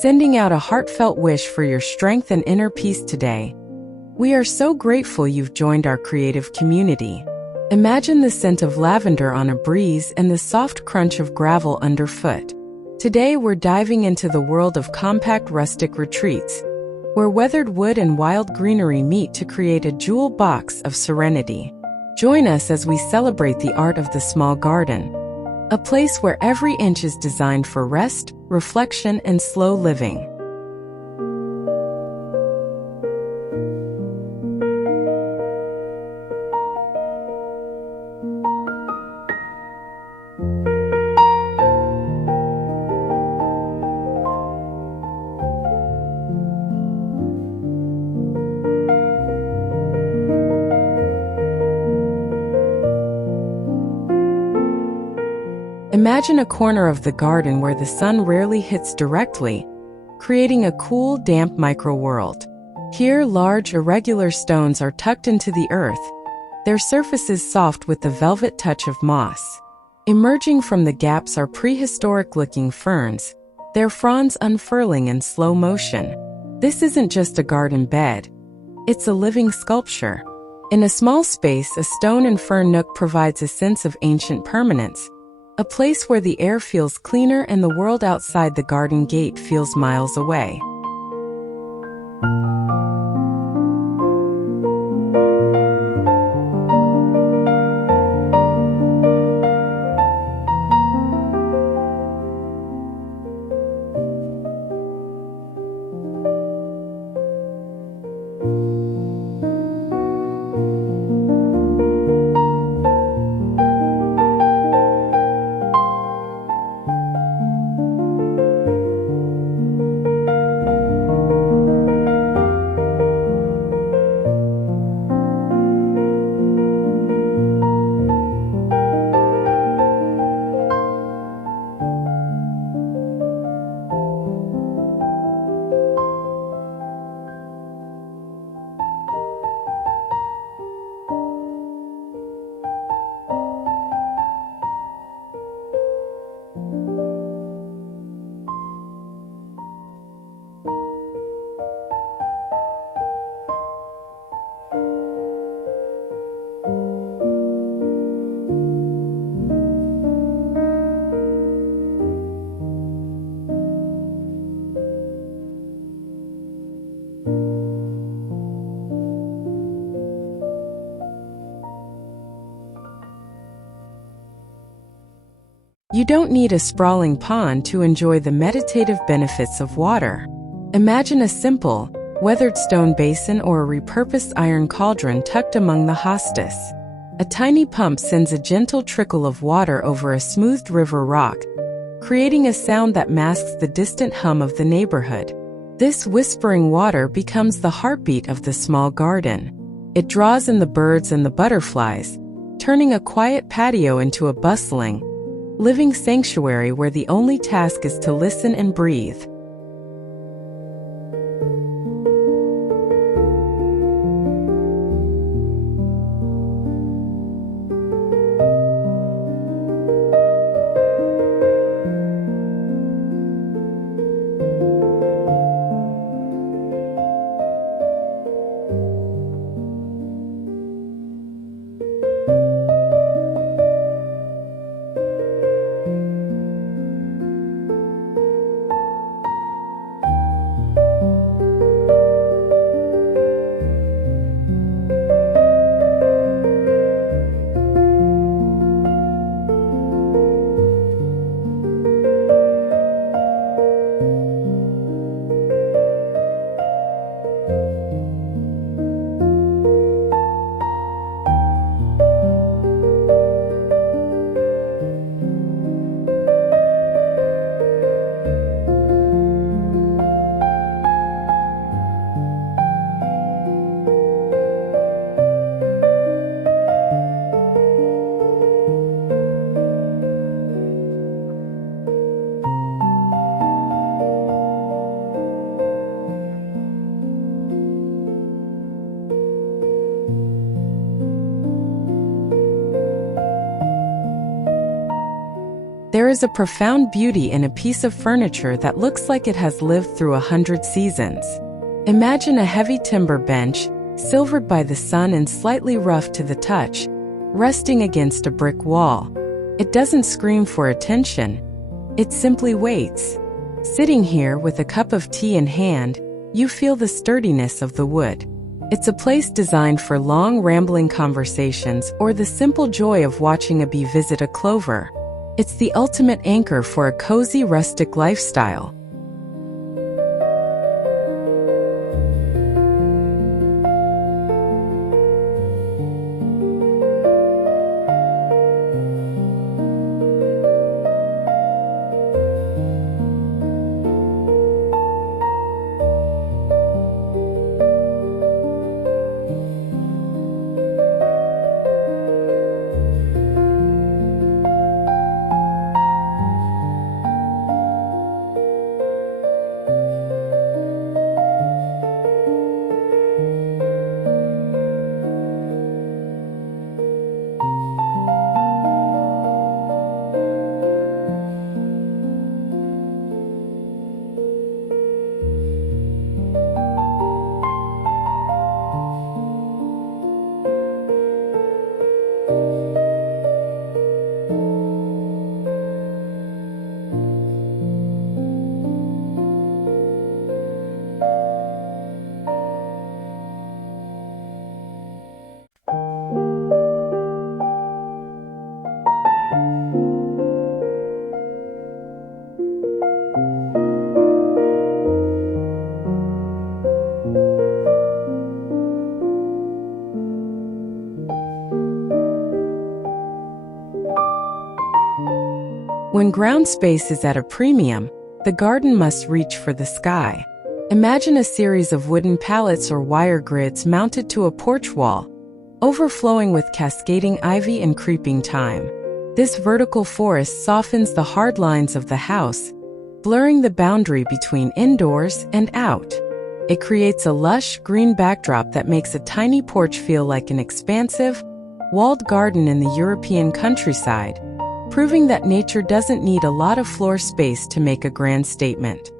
sending out a heartfelt wish for your strength and inner peace today. We are so grateful you've joined our creative community. Imagine the scent of lavender on a breeze and the soft crunch of gravel underfoot. Today we're diving into the world of compact rustic retreats, where weathered wood and wild greenery meet to create a jewel box of serenity. Join us as we celebrate the art of the small garden, a place where every inch is designed for rest, reflection, and slow living. Imagine a corner of the garden where the sun rarely hits directly, creating a cool, damp microworld. Here, large, irregular stones are tucked into the earth, their surfaces soft with the velvet touch of moss. Emerging from the gaps are prehistoric-looking ferns, their fronds unfurling in slow motion. This isn't just a garden bed. It's a living sculpture. In a small space, a stone and fern nook provides a sense of ancient permanence, a place where the air feels cleaner and the world outside the garden gate feels miles away. You don't need a sprawling pond to enjoy the meditative benefits of water. Imagine a simple, weathered stone basin or a repurposed iron cauldron tucked among the hostas. A tiny pump sends a gentle trickle of water over a smoothed river rock, creating a sound that masks the distant hum of the neighborhood. This whispering water becomes the heartbeat of the small garden. It draws in the birds and the butterflies, turning a quiet patio into a bustling, living sanctuary where the only task is to listen and breathe. There is a profound beauty in a piece of furniture that looks like it has lived through 100 seasons. Imagine a heavy timber bench, silvered by the sun and slightly rough to the touch, resting against a brick wall. It doesn't scream for attention. It simply waits. Sitting here with a cup of tea in hand, you feel the sturdiness of the wood. It's a place designed for long, rambling conversations or the simple joy of watching a bee visit a clover. It's the ultimate anchor for a cozy, rustic lifestyle. When ground space is at a premium, the garden must reach for the sky. Imagine a series of wooden pallets or wire grids mounted to a porch wall, overflowing with cascading ivy and creeping thyme. This vertical forest softens the hard lines of the house, blurring the boundary between indoors and out. It creates a lush, green backdrop that makes a tiny porch feel like an expansive, walled garden in the European countryside, proving that nature doesn't need a lot of floor space to make a grand statement.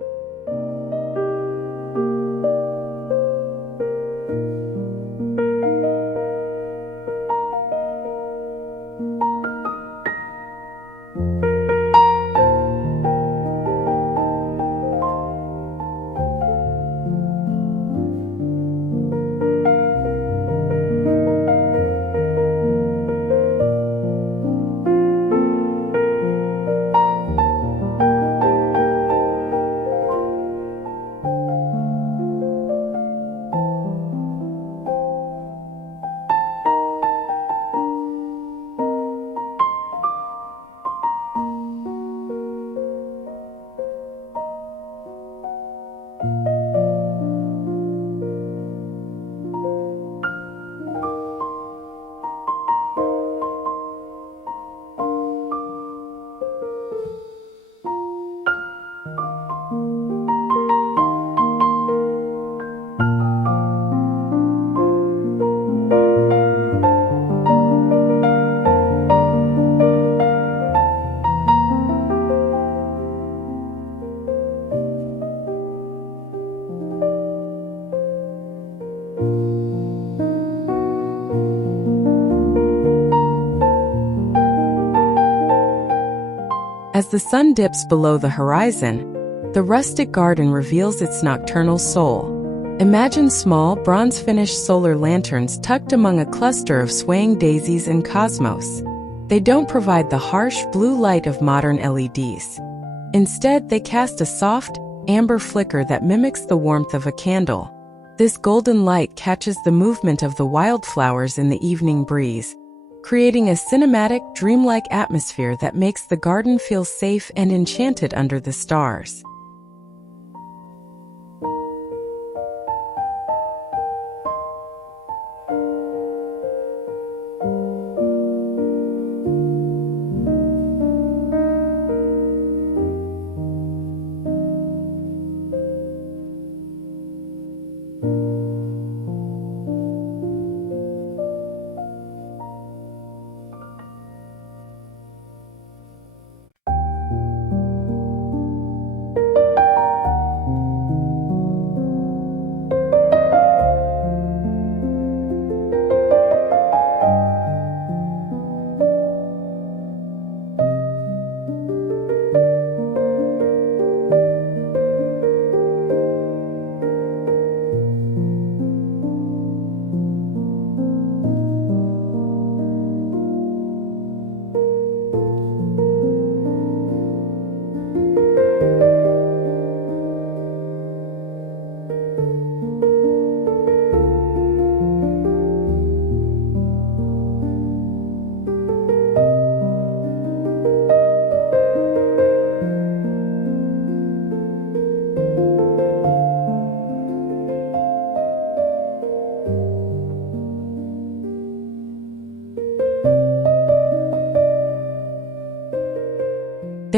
As the sun dips below the horizon, the rustic garden reveals its nocturnal soul. Imagine small, bronze-finished solar lanterns tucked among a cluster of swaying daisies and cosmos. They don't provide the harsh blue light of modern LEDs. Instead, they cast a soft, amber flicker that mimics the warmth of a candle. This golden light catches the movement of the wildflowers in the evening breeze, creating a cinematic, dreamlike atmosphere that makes the garden feel safe and enchanted under the stars.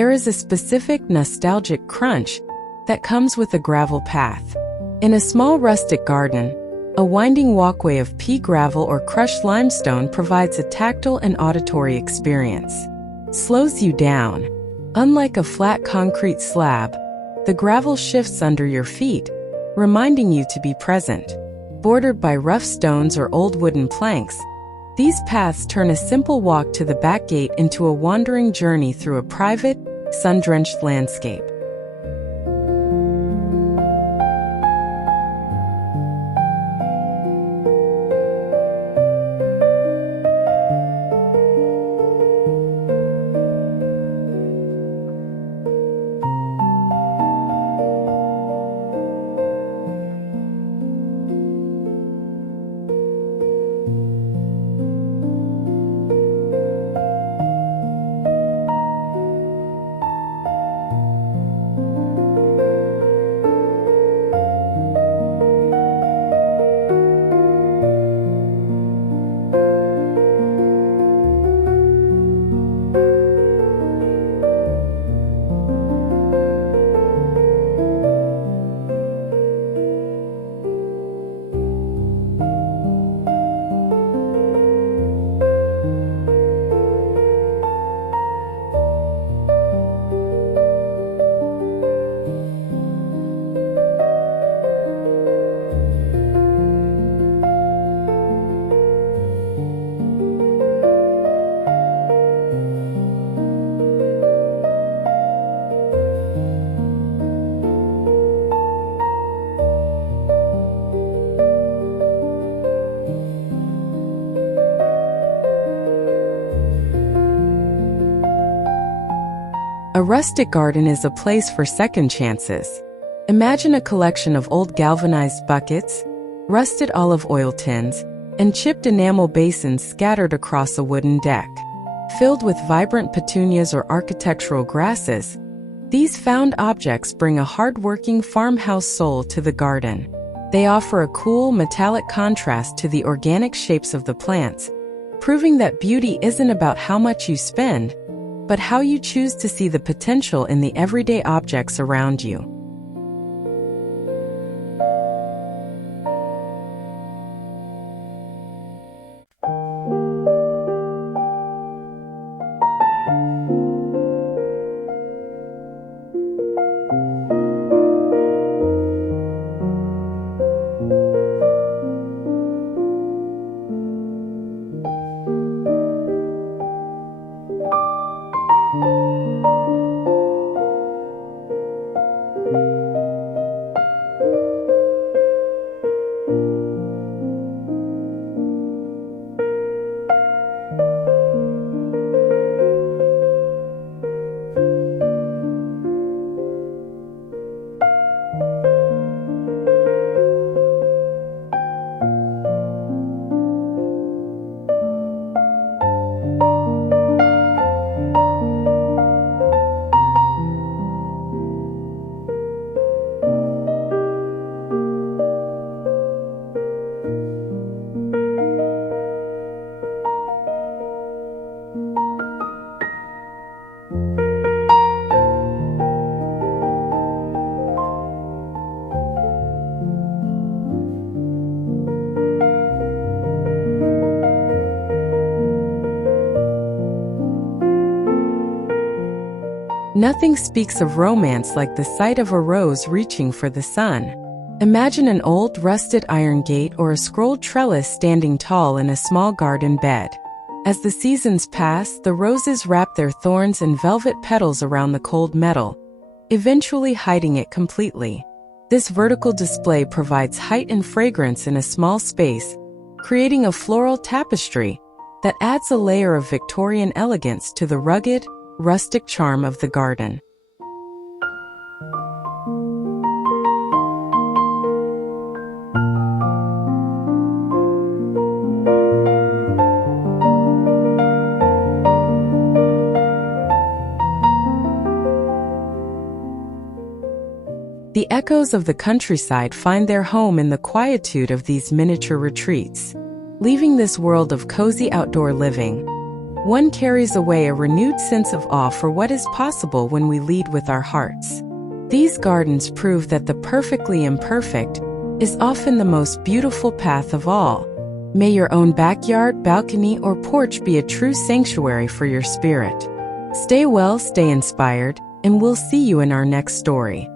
There is a specific nostalgic crunch that comes with a gravel path. In a small rustic garden, a winding walkway of pea gravel or crushed limestone provides a tactile and auditory experience. Slows you down. Unlike a flat concrete slab, the gravel shifts under your feet, reminding you to be present. Bordered by rough stones or old wooden planks, these paths turn a simple walk to the back gate into a wandering journey through a private, sun-drenched landscape. A rustic garden is a place for second chances. Imagine a collection of old galvanized buckets, rusted olive oil tins, and chipped enamel basins scattered across a wooden deck. Filled with vibrant petunias or architectural grasses, these found objects bring a hard-working farmhouse soul to the garden. They offer a cool, metallic contrast to the organic shapes of the plants, proving that beauty isn't about how much you spend, but how you choose to see the potential in the everyday objects around you. Nothing speaks of romance like the sight of a rose reaching for the sun. Imagine an old rusted iron gate or a scrolled trellis standing tall in a small garden bed. As the seasons pass, the roses wrap their thorns and velvet petals around the cold metal, eventually hiding it completely. This vertical display provides height and fragrance in a small space, creating a floral tapestry that adds a layer of Victorian elegance to the rugged, rustic charm of the garden. The echoes of the countryside find their home in the quietude of these miniature retreats. Leaving this world of cozy outdoor living, One carries away a renewed sense of awe for what is possible when we lead with our hearts. These gardens prove that the perfectly imperfect is often the most beautiful path of all. May your own backyard, balcony, or porch be a true sanctuary for your spirit. Stay well, stay inspired, and we'll see you in our next story.